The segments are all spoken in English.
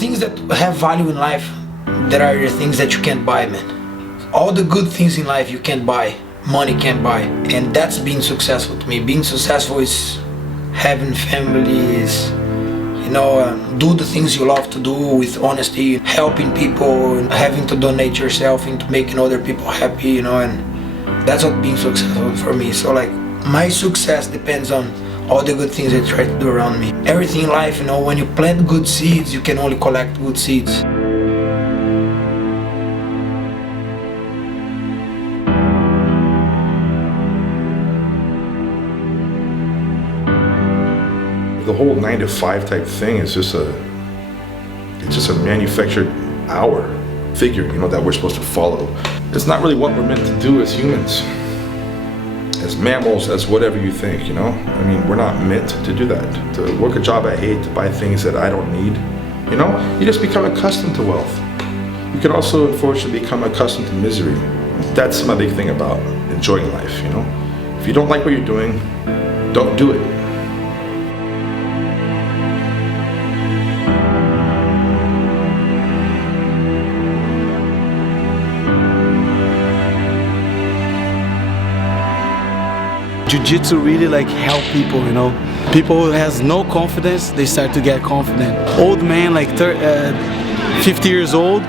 Things that have value in life, there are the things that you can't buy, man. All the good things in life you can't buy, money can't buy, and that's being successful to me. Being successful is having families, you know, do the things you love to do with honesty, helping people, having to donate yourself into making other people happy, you know, and that's what being successful for me. So like, my success depends on all the good things I try to do around me. Everything in life, you know, when you plant good seeds, you can only collect good seeds. The whole 9-to-5 type thing is just a manufactured hour figure, you know, that we're supposed to follow. It's not really what we're meant to do as humans, as mammals, as whatever you think, you know? I mean, we're not meant to do that. To work a job I hate, to buy things that I don't need, you know? You just become accustomed to wealth. You can also, unfortunately, become accustomed to misery. That's my big thing about enjoying life, you know? If you don't like what you're doing, don't do it. Jiu-jitsu really like help people, you know. People who has no confidence, they start to get confident. Old man, like 50 years old,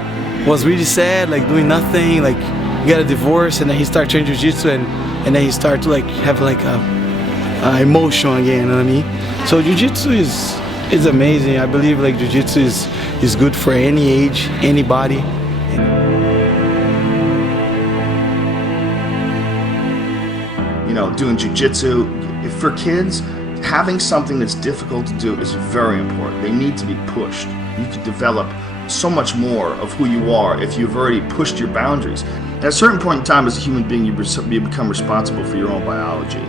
was really sad, like doing nothing, like get a divorce, and then he started training Jiu-jitsu, and then he started to like have like a emotion again, you know what I mean? So Jiu-jitsu is amazing. I believe like Jiu-jitsu is good for any age, anybody. You know, doing jiu-jitsu, for kids, having something that's difficult to do is very important. They need to be pushed. You can develop so much more of who you are if you've already pushed your boundaries. At a certain point in time as a human being, you become responsible for your own biology.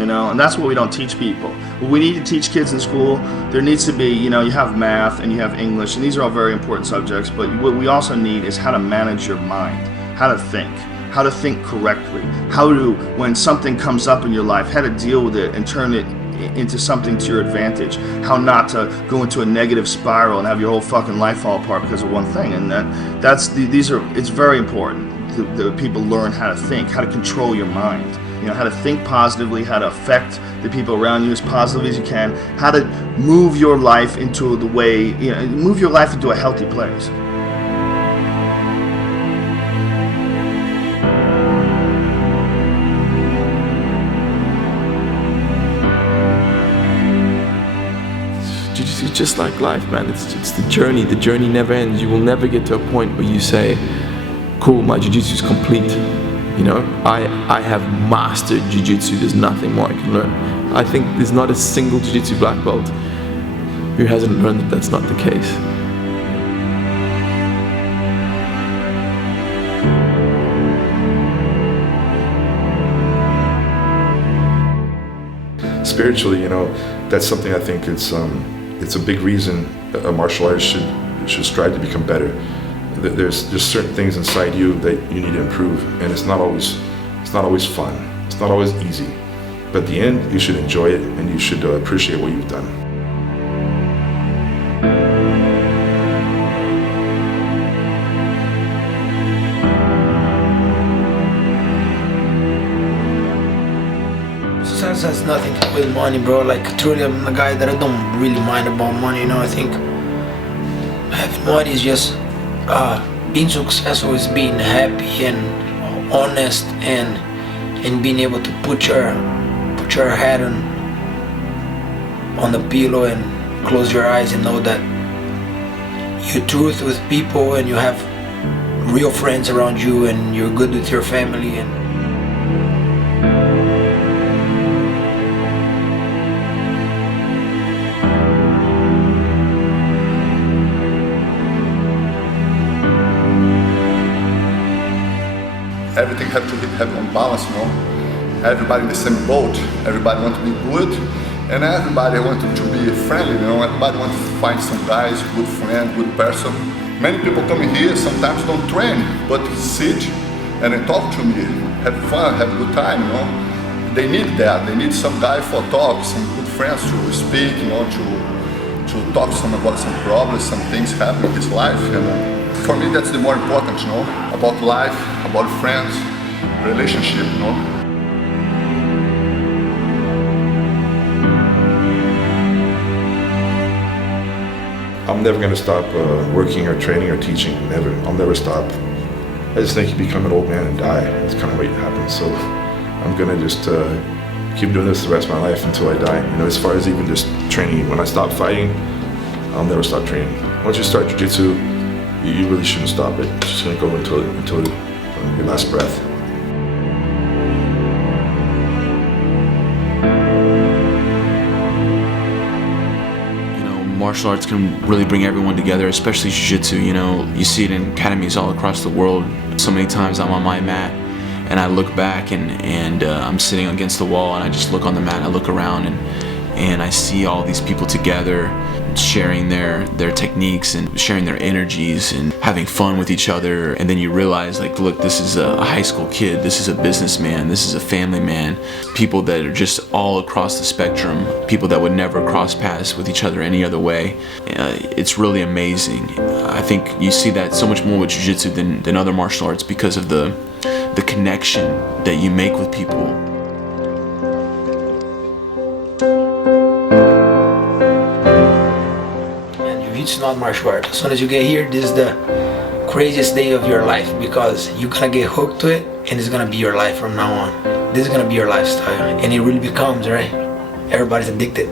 You know, and that's what we don't teach people. What we need to teach kids in school, there needs to be, you know, you have math and you have English, and these are all very important subjects, but what we also need is how to manage your mind, how to think correctly, how to, when something comes up in your life, how to deal with it and turn it into something to your advantage, how not to go into a negative spiral and have your whole fucking life fall apart because of one thing. And it's very important that people learn how to think, how to control your mind, you know, how to think positively, how to affect the people around you as positively as you can, how to move your life into the way, you know, move your life into a healthy place. It's just like life, man. It's the journey. The journey never ends. You will never get to a point where you say, cool, my jiu-jitsu is complete. You know, I have mastered jiu-jitsu. There's nothing more I can learn. I think there's not a single jiu-jitsu black belt who hasn't learned that that's not the case. Spiritually, you know, that's something I think it's a big reason a martial artist should strive to become better. There's just certain things inside you that you need to improve, and it's not always fun. It's not always easy. But at the end, you should enjoy it, and you should appreciate what you've done. Success has nothing to do with money, bro. Like, truly, I'm a guy that I don't really mind about money, you know. I think having money is just being successful is being happy and honest and being able to put your head on the pillow and close your eyes and know that you're truth with people and you have real friends around you and you're good with your family. And everything have to have on balance, you know. Everybody in the same boat, everybody want to be good, and everybody want to be friendly, you know. Everybody want to find some guys, good friend, good person. Many people come here, sometimes don't train, but sit and they talk to me, have fun, have a good time, you know. They need that, they need some guy for talk, some good friends to speak, you know, to talk to some about some problems, some things happen in his life. And for me, that's the more important, you know, about life, about friends, relationship, you know. I'm never going to stop working or training or teaching. Never. I'll never stop. I just think you become an old man and die. That's kind of what happens. So I'm going to just keep doing this the rest of my life until I die. You know, as far as even just training, when I stop fighting, I'll never stop training. Once you start jiu-jitsu, you really shouldn't stop it. It's just going to go until your last breath. Martial arts can really bring everyone together, especially jiu-jitsu. You know, you see it in academies all across the world. So many times I'm on my mat and I look back and I'm sitting against the wall and I just look on the mat, I look around and I see all these people together sharing their techniques and sharing their energies and having fun with each other. And then you realize, like, look, this is a high school kid, this is a businessman, this is a family man, people that are just all across the spectrum, people that would never cross paths with each other any other way. It's really amazing. I think you see that so much more with jiu-jitsu than other martial arts because of the connection that you make with people. It's not martial art. As soon as you get here, this is the craziest day of your life because you're gonna get hooked to it and it's gonna be your life from now on. This is gonna be your lifestyle and it really becomes, right? Everybody's addicted.